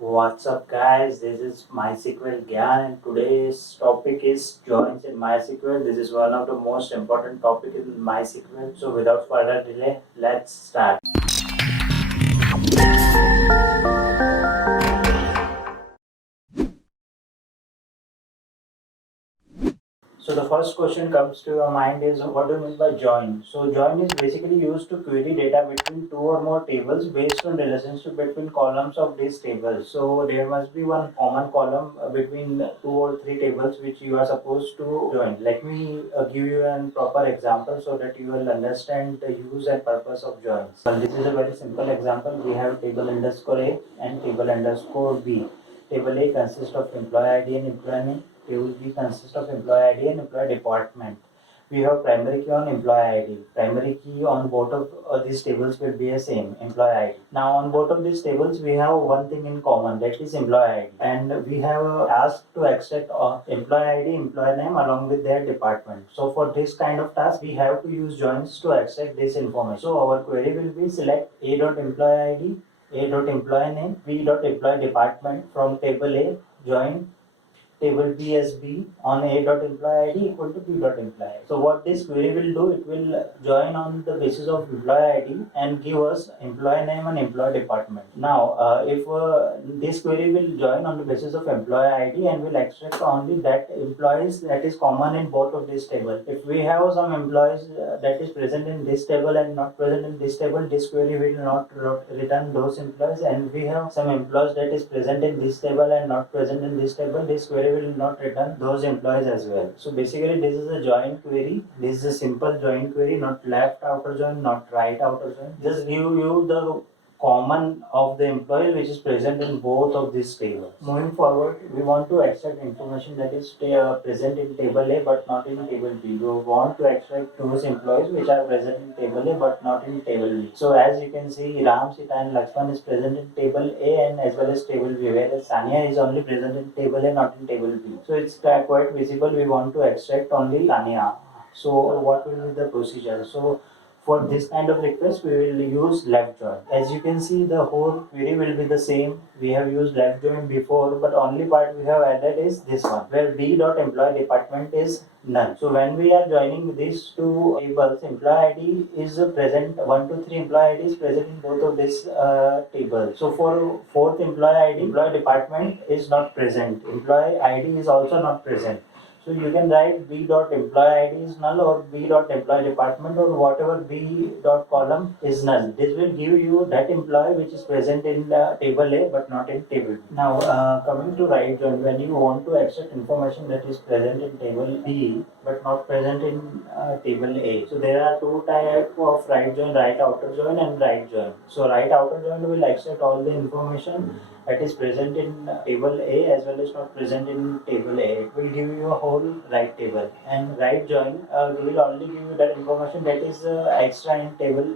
What's up, guys? This is MySQL Gyan, and today's topic is joins in MySQL. This is one of the most important topic in MySQL. So, without further delay, let's start. So the first question comes to your mind is what do you mean by join? So join is basically used to query data between two or more tables based on relationship between columns of these tables. So there must be one common column between two or three tables which you are supposed to join. Let me give you a proper example so that you will understand the use and purpose of joins. Well, this is a very simple example. We have table underscore A and table underscore B. Table A consists of employee ID and employee name. Table B consists of employee ID and employee department. We have primary key on employee ID. Primary key on both of these tables will be the same, employee ID. Now on both of these tables we have one thing in common, that is employee ID. And we have asked to extract employee ID, employee name along with their department. So for this kind of task we have to use joins to extract this information. So our query will be select a.employee ID, a.employee name, b.employee department from table A, join table B as B on A dot employee ID equal to B dot employee ID. So what this query will do, it will join on the basis of employee ID and give us employee name and employee department. Now, if this query will join on the basis of employee ID and will extract only that employees that is common in both of these tables. If we have some employees that is present in this table and not present in this table, this query will not return those employees. And we have some employees that is present in this table and not present in this table, this query will not return those employees as well. So basically this is a join query. This is a simple join query, not left outer join, not right outer join. Just give you the common of the employee which is present in both of these tables. Moving forward, we want to extract information that is present in table A but not in table B. We want to extract those employees which are present in table A but not in table B. So as you can see, Ram, Sita and Lakshman is present in table A and as well as table B, whereas Sanya is only present in table A, not in table B. So it's quite visible. We want to extract only Sanya. So what will be the procedure? So for this kind of request, we will use left join. As you can see, the whole query will be the same. We have used left join before, but only part we have added is this one, where b.employee department is none. So when we are joining these two tables, employee ID is present, 1 to 3 employee ID is present in both of these tables. So for fourth employee ID, employee department is not present. Employee ID is also not present. So you can write b dot employee ID is null or b dot employee department or whatever b dot column is null. This will give you that employee which is present in the table A but not in table B. Now coming to right join, when you want to extract information that is present in table B but not present in table A. So there are two types of right join, right outer join and right join. So right outer join will extract all the information that is present in table A as well as not present in table A. It will give you a whole right table. And right join will only give you that information that is extra in table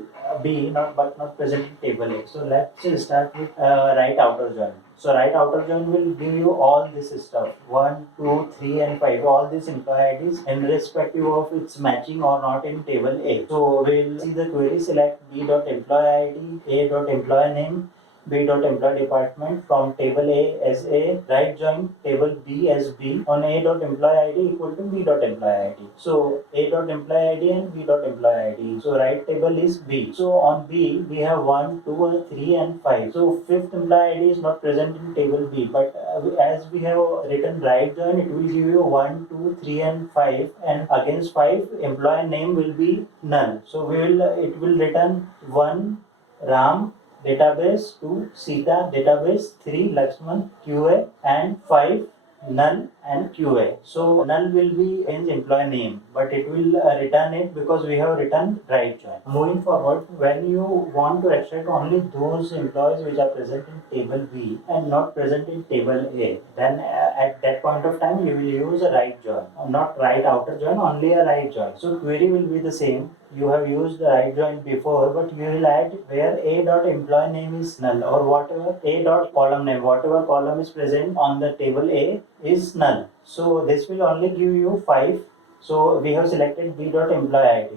B but not present in table A. So let's start with right outer join. So right outer join will give you all this stuff, 1, 2, 3 and 5, all these employee IDs irrespective of its matching or not in table A. So we'll see the query, select b.employee ID, a.employee name, b.employee department from table A as A, right join table B as B on a.employee ID equal to b.employee ID. So a.employee ID and b.employee ID. So right table is B. So on B we have 1, 2, 3 and 5. So fifth employee ID is not present in table B, but as we have written right join, it will give you 1, 2, 3 and 5, and against 5 employee name will be none. So it will return 1 Ram database, 2 Sita database, 3 Lakshman QA and 5 null and QA. So null will be hence employee name, but it will return it because we have written right join. Moving forward, when you want to extract only those employees which are present in table B and not present in table A, then at that point of time you will use a right join, not right outer join, only a right join. So query will be the same. You have used the right join before, but you will add where a dot employee name is null or whatever a dot column name, whatever column is present on the table A is null. So this will only give you 5. So we have selected b dot employee ID.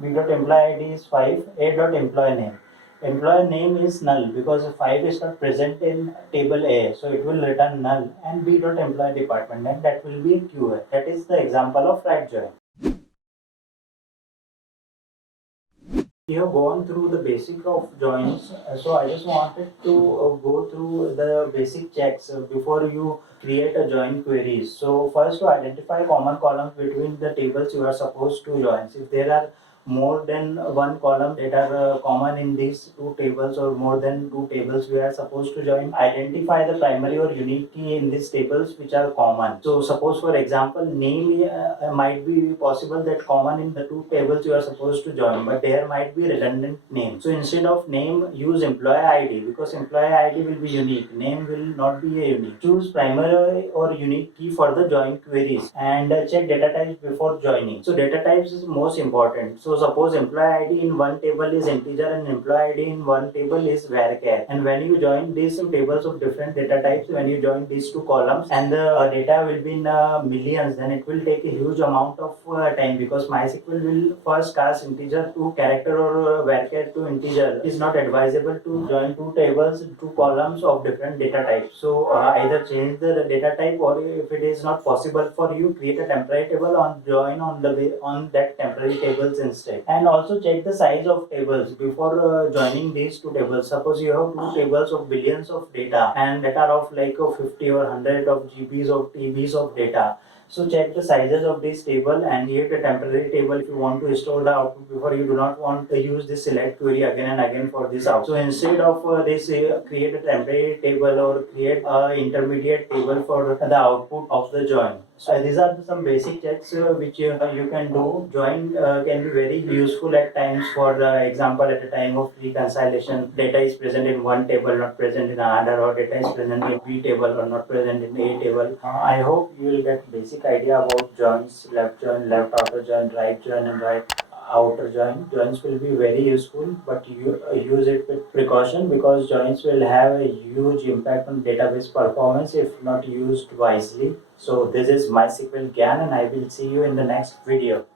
B dot employee ID is 5, a dot employee name. Employee name is null because 5 is not present in table A, so it will return null, and B dot employee department, and that will be QA. That is the example of right join. You have gone through the basic of joins, so I just wanted to go through the basic checks before you create a join queries. So first, to identify common columns between the tables you are supposed to join. If there are more than one column that are common in these two tables, or more than two tables we are supposed to join, identify the primary or unique key in these tables which are common. So suppose for example name might be possible that common in the two tables you are supposed to join, but there might be redundant name. So instead of name, use employee ID, because employee ID will be unique, name will not be a unique. Choose primary or unique key for the join queries, and check data types before joining. So data types is most important. So suppose employee ID in one table is integer and employee ID in one table is varchar, and when you join these two tables of different data types, when you join these two columns and the data will be in millions, then it will take a huge amount of time, because MySQL will first cast integer to character or varchar to integer. It is not advisable to join two tables, two columns of different data types. So either change the data type, or if it is not possible for you, create a temporary table on join on that temporary tables instead. And also check the size of tables before joining these two tables. Suppose you have two tables of billions of data and that are of like 50 or 100 of GBs of TBs of data. So check the sizes of this table and create a temporary table if you want to store the output, before you do not want to use this select query again and again for this output. So instead of this, create a temporary table or create a intermediate table for the output of the join. So these are some basic checks which you can do. Join can be very useful at times. For example, at a time of reconciliation, data is present in one table, not present in another, or data is present in B table or not present in A table. I hope you will get basic idea about joins, left join, left outer join, right join, and right outer join. Joins will be very useful, but you use it with precaution, because joins will have a huge impact on database performance if not used wisely. So this is MySQL Gyan, and I will see you in the next video.